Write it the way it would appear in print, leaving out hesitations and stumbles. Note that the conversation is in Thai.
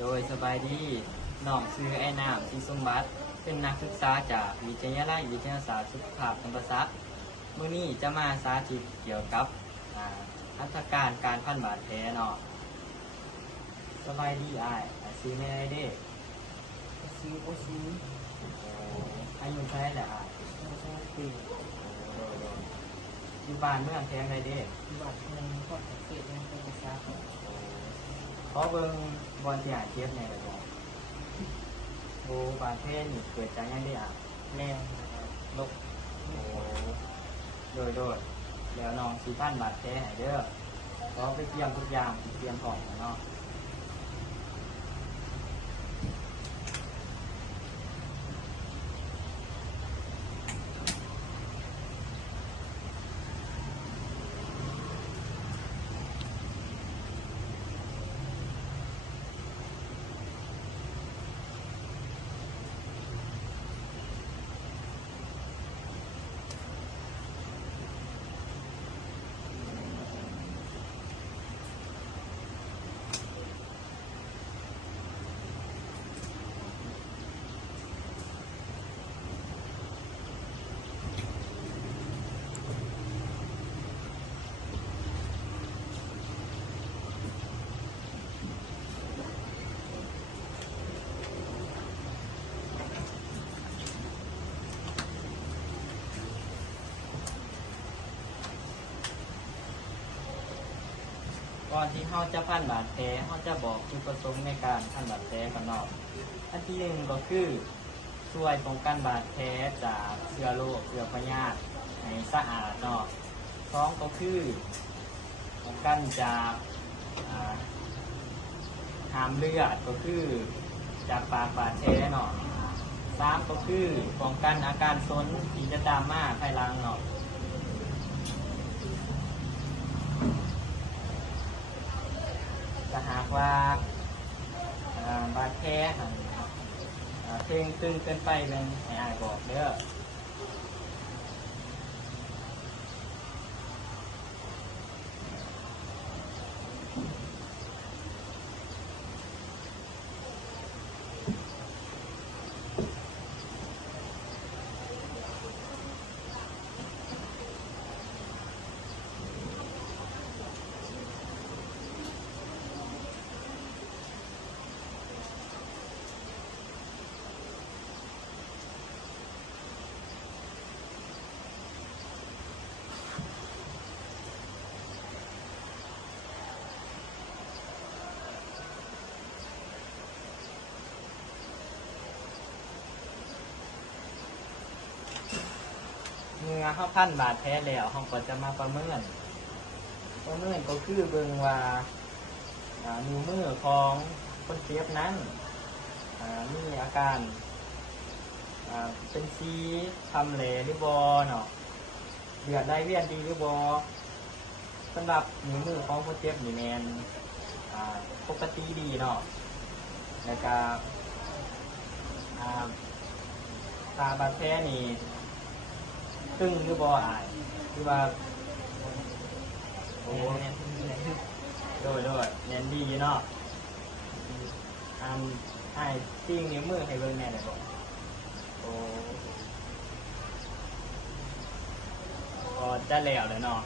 โดยสบายดีน้องชื่อไอ้น้ำศรีสมบัติเป็นนักศึกษาจากวิทยาลัยวิทยาศาสตร์สุขภาพธรรมศาสตร์มื้อนี้จะมาสาธิตเกี่ยวกับหัตถการพันบาดแผลเนาะสบายดีซื้อแม่ได้เด้ซื้อโอซีอายุเท่าไหร่ละปี อยู่บ้านเมืองแพงได้เด้บัตรเงินก็สังเกตยังเป็นภาษาของขอเบิ่งบอลที่เจ็บในระบบบาดแผลนี่เกิดจากหยังได้แรงลบโดยแล้วน้องสีพันบาดแผลให้เด้อขอไปเตรียมทุกอย่างเตรียมของเนาะก่อนที่เขาจะพันบาดแผลเขาจะบอกจุดประสงค์ในการพันบาดแผลกันเนาะอันที่หนึ่งก็คือช่วยป้องกันบาดแผลจากเชื้อโรคเชื้อพยาธิให้สะอาดเนาะสองก็คือป้องกันจากหามเลือดก็คือจากปากบาดแผลเนาะสามก็คือป้องกันอาการซนที่จะตามมาภายหลังเนาะถ้าหากว่าบาดแผลเพ่งตึงเกินไปเป็นให้บอกเด้อเมื่อเขาพันบาดแผลแล้วเขาก็จะมาประเมินก็คือเบิ่งว่านิ้วมือของคนเจ็บนั้นมีอาการเป็นซีทำเหลหรือบอเนาะเลือดไหลเวียนดีหรือบอสำหรับนิ้วมือของคนเจ็บนี่แมนปกติดีเนาะแล้วก็ตาบาดแผลนี่ตึงหรือบอคือว่าโอ้โดยเน้นดีเนาะติ้งนิ้วมือให้เบิ่งแม่ได้บ่โอ้ก็จะแล้วเลยเนาะ